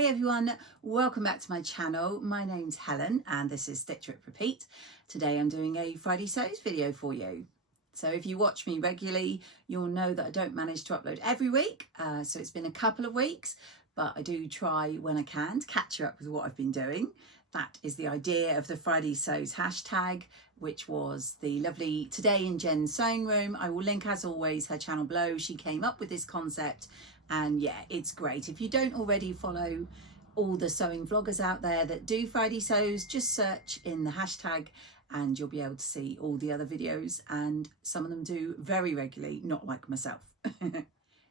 Hi everyone, welcome back to my channel. My name's Helen and this is Stitch Rip Repeat. Today I'm doing a Friday Sews video for you. So if you watch me regularly, you'll know that I don't manage to upload every week. So it's been a couple of weeks, but I do try when I can to catch you up with what I've been doing. That is the idea of the Friday Sews hashtag, which was the lovely Today in Jen's Sewing Room. I will link, as always, her channel below. She came up with this concept and yeah, it's great. If you don't already follow all the sewing vloggers out there that do Friday Sews, just search in the hashtag and you'll be able to see all the other videos, and some of them do very regularly, not like myself.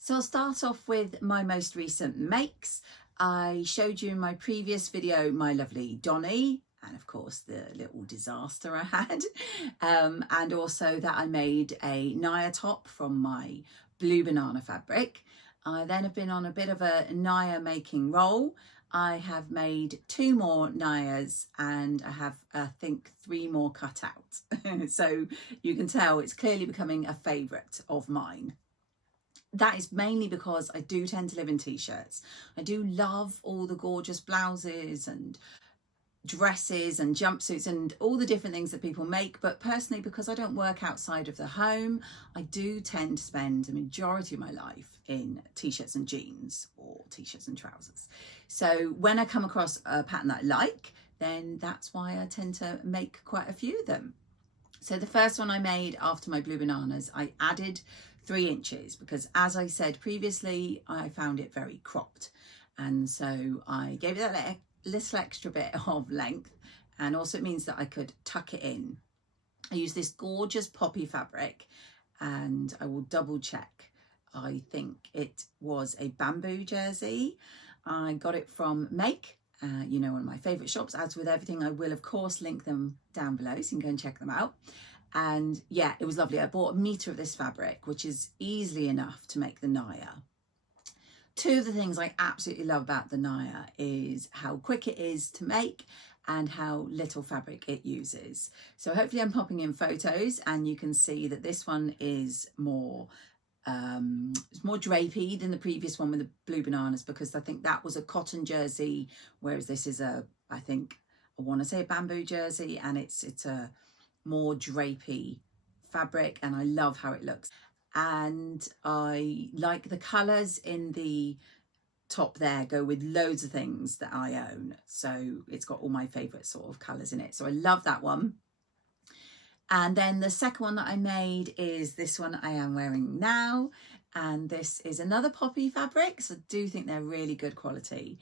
So I'll start off with my most recent makes. I showed you in my previous video my lovely Donny, and of course the little disaster I had, and also that I made a Naya top from my blue banana fabric. I then have been on a bit of a Naya making roll. I have made 2 more Nayas and I have, I think, 3 more cut out. So you can tell it's clearly becoming a favourite of mine. That is mainly because I do tend to live in t-shirts. I do love all the gorgeous blouses and dresses and jumpsuits and all the different things that people make, but personally, because I don't work outside of the home, I do tend to spend the majority of my life in t-shirts and jeans or t-shirts and trousers. So when I come across a pattern that I like, then that's why I tend to make quite a few of them. So the first one I made after my blue bananas, I added 3 inches because, as I said previously, I found it very cropped, and so I gave it that little extra bit of length, and also it means that I could tuck it in. I use this gorgeous poppy fabric, and I will double check. I think it was a bamboo jersey. I got it from Make, you know, one of my favourite shops. As with everything, I will of course link them down below so you can go and check them out. And yeah, it was lovely. I bought 1 metre of this fabric, which is easily enough to make the Naya. 2 of the things I absolutely love about the Naya is how quick it is to make and how little fabric it uses. So hopefully I'm popping in photos and you can see that this one is more it's more drapey than the previous one with the blue bananas, because I think that was a cotton jersey, whereas this is a, I think, I want to say a bamboo jersey, and it's a more drapey fabric, and I love how it looks. And I like the colours in the top there go with loads of things that I own, so it's got all my favourite sort of colours in it, so I love that one. And then the second one that I made is this one I am wearing now, and this is another poppy fabric, so I do think they're really good quality,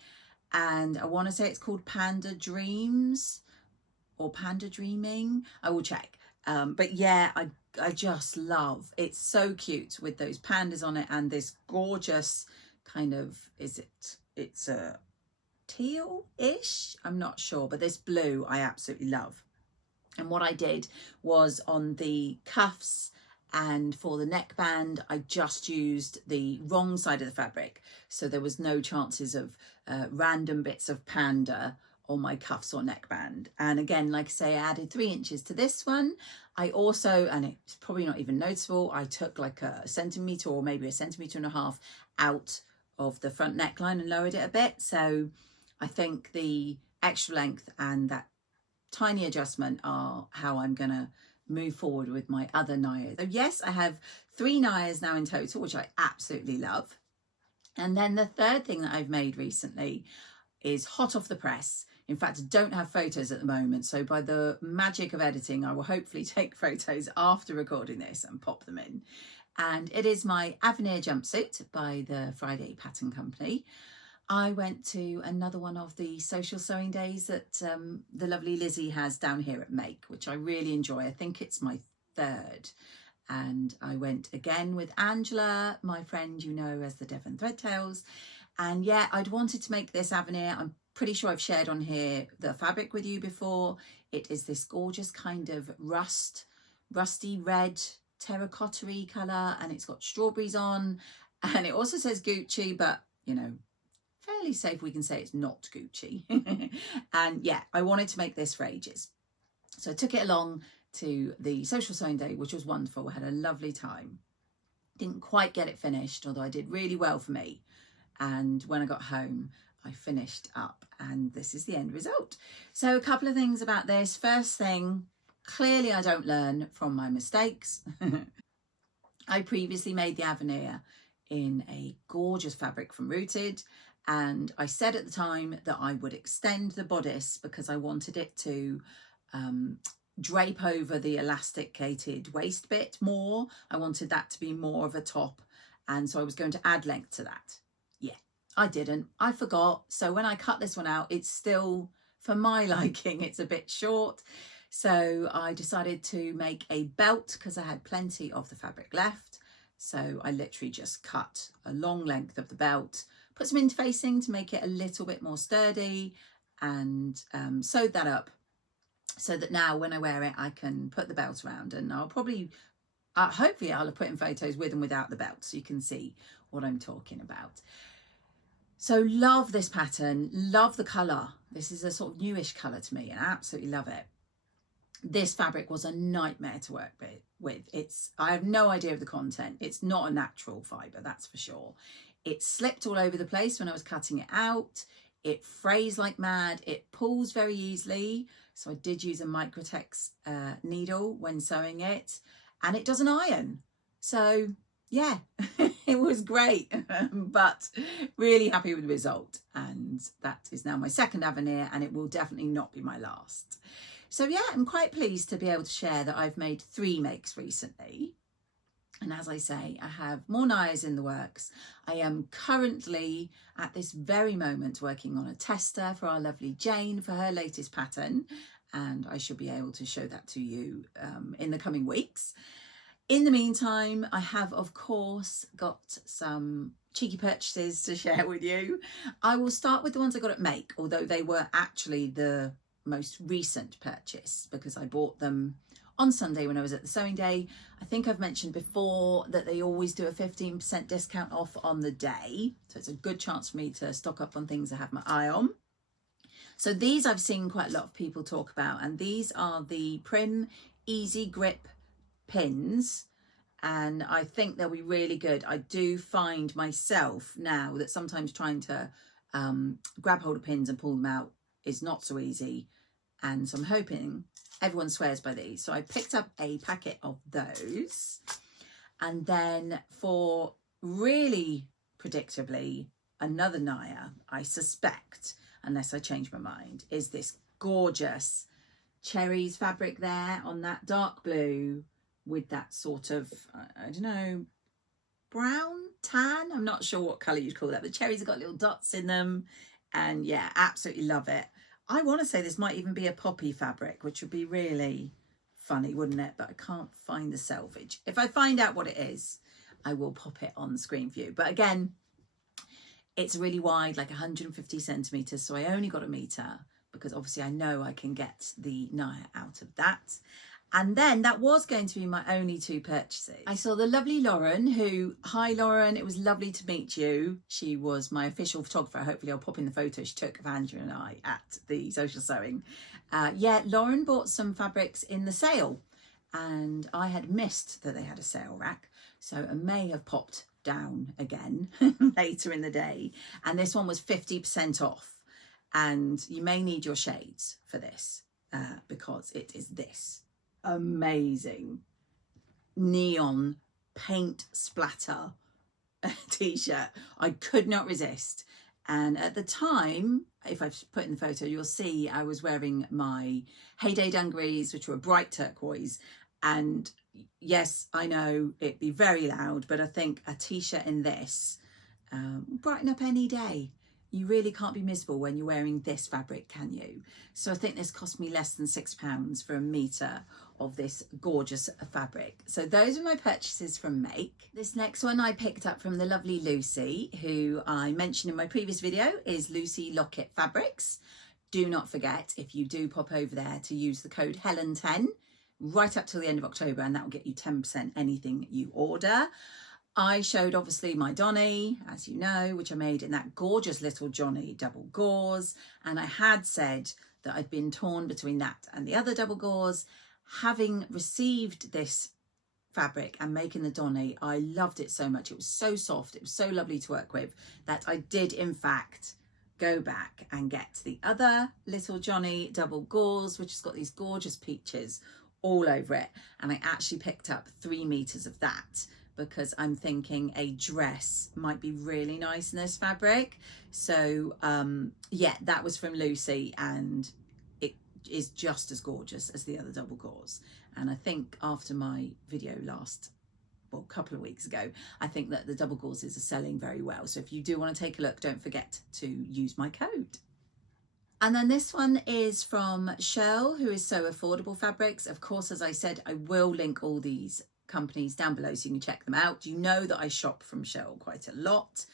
and I want to say it's called Panda Dreams or Panda Dreaming. I will check, but yeah, I just love, it's so cute with those pandas on it and this gorgeous kind of, it's a teal-ish, I'm not sure, but this blue I absolutely love. And what I did was on the cuffs and for the neckband, I just used the wrong side of the fabric, so there was no chances of random bits of panda on my cuffs or neckband. And again, like I say, I added 3 inches to this one. I also, and it's probably not even noticeable, I took like a centimetre or maybe 1.5 centimetres out of the front neckline and lowered it a bit. So I think the extra length and that tiny adjustment are how I'm gonna move forward with my other Nayas. So yes, I have 3 Nayas now in total, which I absolutely love. And then the third thing that I've made recently is hot off the press. In fact, I don't have photos at the moment, so by the magic of editing, I will hopefully take photos after recording this and pop them in. And it is my Avenir jumpsuit by the Friday Pattern Company. I went to another one of the social sewing days that the lovely Lizzie has down here at Make, which I really enjoy. I think it's my 3rd. And I went again with Angela, my friend you know as the Devon Threadtails. And yeah, I'd wanted to make this Avenir. I'm pretty sure I've shared on here the fabric with you before. It is this gorgeous kind of rusty red terracotta-y colour, and it's got strawberries on, and it also says Gucci, but you know, fairly safe we can say it's not Gucci. And yeah, I wanted to make this for ages, so I took it along to the social sewing day, which was wonderful. I had a lovely time. Didn't quite get it finished, although I did really well for me. And when I got home, I finished up, and this is the end result. So a couple of things about this. First thing, clearly I don't learn from my mistakes. I previously made the Avenir in a gorgeous fabric from Rooted, and I said at the time that I would extend the bodice because I wanted it to drape over the elasticated waist bit more. I wanted that to be more of a top, and so I was going to add length to that. Yeah, I didn't. I forgot. So when I cut this one out, it's still, for my liking, it's a bit short. So I decided to make a belt because I had plenty of the fabric left. So I literally just cut a long length of the belt, put some interfacing to make it a little bit more sturdy, and sewed that up so that now when I wear it, I can put the belt around, and I'll probably, hopefully I'll have put in photos with and without the belt so you can see what I'm talking about. So love this pattern, love the colour. This is a sort of newish colour to me and I absolutely love it. This fabric was a nightmare to work with. I have no idea of the content. It's not a natural fibre, that's for sure. It slipped all over the place when I was cutting it out. It frays like mad. It pulls very easily. So I did use a Microtex needle when sewing it, and it doesn't iron. So yeah, it was great, but really happy with the result. And that is now my second Avenir, and it will definitely not be my last. So yeah, I'm quite pleased to be able to share that I've made 3 makes recently. And as I say, I have more Nayas in the works. I am currently at this very moment working on a tester for our lovely Jane for her latest pattern. And I should be able to show that to you in the coming weeks. In the meantime, I have, of course, got some cheeky purchases to share with you. I will start with the ones I got at Make, although they were actually the most recent purchase because I bought them on Sunday when I was at the sewing day. I think I've mentioned before that they always do a 15% discount off on the day. So it's a good chance for me to stock up on things I have my eye on. So these I've seen quite a lot of people talk about, and these are the Prim Easy Grip pins. And I think they'll be really good. I do find myself now that sometimes trying to grab hold of pins and pull them out is not so easy, and so I'm hoping everyone swears by these. So I picked up a packet of those, and then for really predictably another Naya, I suspect, unless I change my mind, is this gorgeous cherries fabric there on that dark blue with that sort of, I don't know, brown, tan, I'm not sure what colour you'd call that. The cherries have got little dots in them. And yeah, absolutely love it. I want to say this might even be a poppy fabric, which would be really funny, wouldn't it? But I can't find the selvage. If I find out what it is, I will pop it on screen for you. But again, it's really wide, like 150 centimetres. So I only got a metre because obviously I know I can get the Naya out of that. And then that was going to be my only 2 purchases. I saw the lovely Lauren who, hi Lauren, it was lovely to meet you. She was my official photographer. Hopefully I'll pop in the photo she took of Andrew and I at the social sewing. Yeah, Lauren bought some fabrics in the sale and I had missed that they had a sale rack. So I may have popped down again later in the day. And this one was 50% off. And you may need your shades for this because it is this amazing neon paint splatter t-shirt. I could not resist, and at the time, if I've put in the photo, you'll see I was wearing my Heyday dungarees, which were bright turquoise, and yes, I know it'd be very loud, but I think a t-shirt in this brighten up any day. You really can't be miserable when you're wearing this fabric, can you? So I think this cost me less than £6 for a metre of this gorgeous fabric. So those are my purchases from Make. This next one I picked up from the lovely Lucy, who I mentioned in my previous video is Lucy Lockett Fabrics. Do not forget, if you do pop over there, to use the code Helen10 right up till the end of October, and that will get you 10% anything you order. I showed obviously my Donny, as you know, which I made in that gorgeous little Johnny double gauze. And I had said that I'd been torn between that and the other double gauze. Having received this fabric and making the Donny, I loved it so much. It was so soft. It was so lovely to work with that I did, in fact, go back and get the other little Johnny double gauze, which has got these gorgeous peaches all over it. And I actually picked up 3 meters of that because I'm thinking a dress might be really nice in this fabric. So yeah, that was from Lucy, and it is just as gorgeous as the other double gauze. And I think after my video a couple of weeks ago, I think that the double gauzes are selling very well. So if you do want to take a look, don't forget to use my code. And then this one is from Shell, who is So Affordable Fabrics. Of course, as I said, I will link all these companies down below so you can check them out. You know that I shop from Shell quite a lot.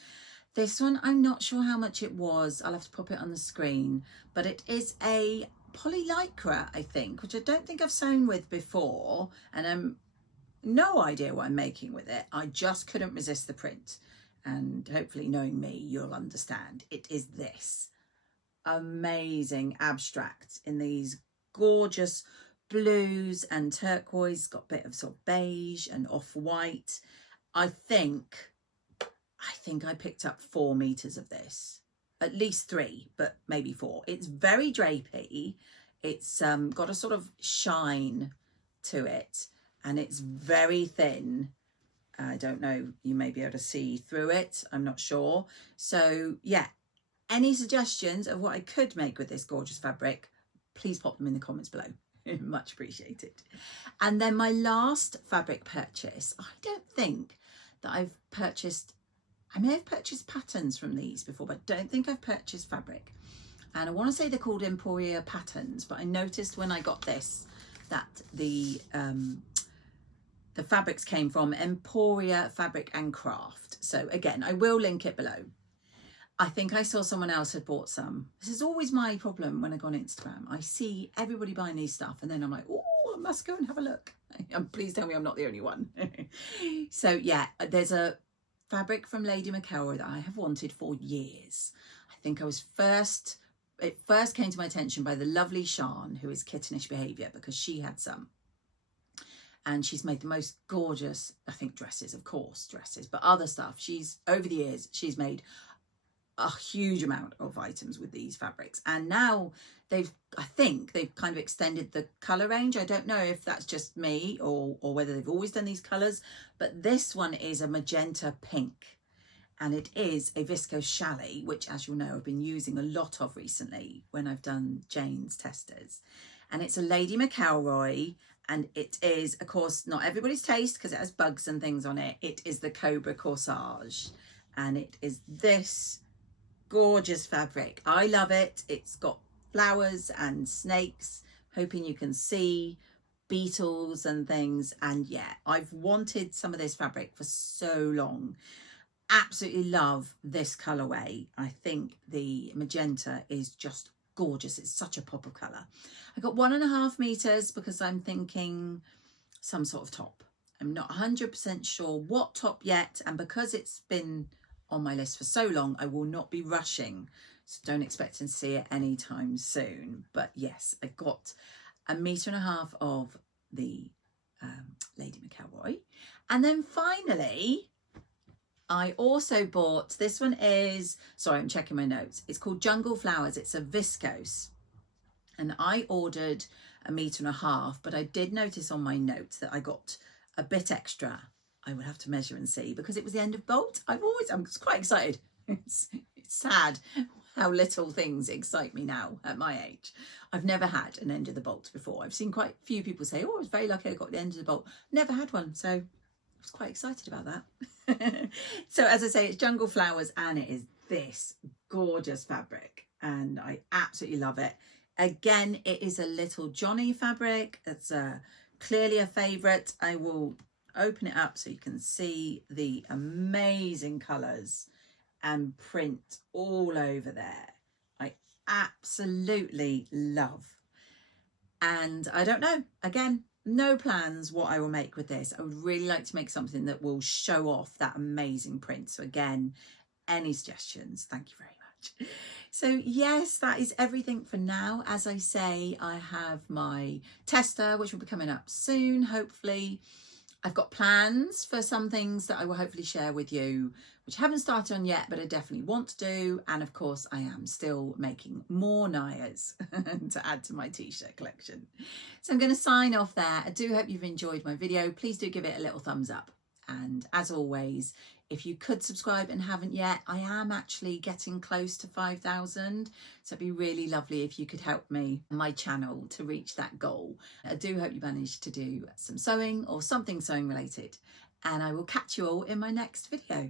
This one, I'm not sure how much it was. I'll have to pop it on the screen, but it is a poly lycra, I think, which I don't think I've sewn with before, and I'm no idea what I'm making with it. I just couldn't resist the print, and hopefully, knowing me, you'll understand. It is this amazing abstract in these gorgeous blues and turquoise, got a bit of sort of beige and off-white. I think I picked up 4 meters of this, at least 3, but maybe 4. It's very drapey. It's got a sort of shine to it, and it's very thin. I don't know, you may be able to see through it, I'm not sure. So yeah, any suggestions of what I could make with this gorgeous fabric, please pop them in the comments below. Much appreciated. And then my last fabric purchase, I don't think that I've purchased, I may have purchased patterns from these before, but I don't think I've purchased fabric. And I want to say they're called Emporia patterns, but I noticed when I got this that the fabrics came from Emporia Fabric and Craft. So again, I will link it below. I think I saw someone else had bought some. This is always my problem when I go on Instagram. I see everybody buying these stuff, and then I'm like, oh, I must go and have a look. And please tell me I'm not the only one. So yeah, there's a fabric from Lady McElroy that I have wanted for years. I think it first came to my attention by the lovely Shan, who is Kittenish Behaviour, because she had some. And she's made the most gorgeous, I think dresses, of course, dresses, but other stuff. Over the years, she's made a huge amount of items with these fabrics, and now I think they've kind of extended the color range. I don't know if that's just me or whether they've always done these colors, but this one is a magenta pink, and it is a viscose chalet, which, as you'll know, I've been using a lot of recently when I've done Jane's testers. And it's a Lady McElroy, and it is, of course, not everybody's taste because it has bugs and things on it. It is the Cobra Corsage, and it is this gorgeous fabric. I love it. It's got flowers and snakes, hoping you can see, beetles and things. And yeah, I've wanted some of this fabric for so long. Absolutely love this colorway. I think the magenta is just gorgeous. It's such a pop of color. I got 1.5 meters because I'm thinking some sort of top. I'm not 100% sure what top yet, and because it's been on my list for so long, I will not be rushing, so don't expect to see it anytime soon. But yes, I got 1.5 meters of the Lady McElroy. And then finally, I also bought, this one is, sorry, I'm checking my notes, it's called Jungle Flowers. It's a viscose, and I ordered 1.5 meters, but I did notice on my notes that I got a bit extra. I will have to measure and see, because it was the end of bolt. I'm quite excited. It's sad how little things excite me now at my age. I've never had an end of the bolt before. I've seen quite a few people say, oh, I was very lucky I got the end of the bolt. Never had one, so I was quite excited about that. So as I say, it's Jungle Flowers, and it is this gorgeous fabric, and I absolutely love it. Again, it is a little Johnny fabric. It's clearly a favourite. I will open it up so you can see the amazing colours and print all over there. I absolutely love. And I don't know, again, no plans what I will make with this. I would really like to make something that will show off that amazing print. So again, any suggestions, thank you very much. So yes, that is everything for now. As I say, I have my tester, which will be coming up soon, hopefully. I've got plans for some things that I will hopefully share with you, which I haven't started on yet, but I definitely want to do. And of course, I am still making more Nayas to add to my t-shirt collection. So I'm going to sign off there. I do hope you've enjoyed my video. Please do give it a little thumbs up. And as always, if you could subscribe and haven't yet, I am actually getting close to 5,000. So it'd be really lovely if you could help me, my channel, to reach that goal. I do hope you manage to do some sewing or something sewing related. And I will catch you all in my next video.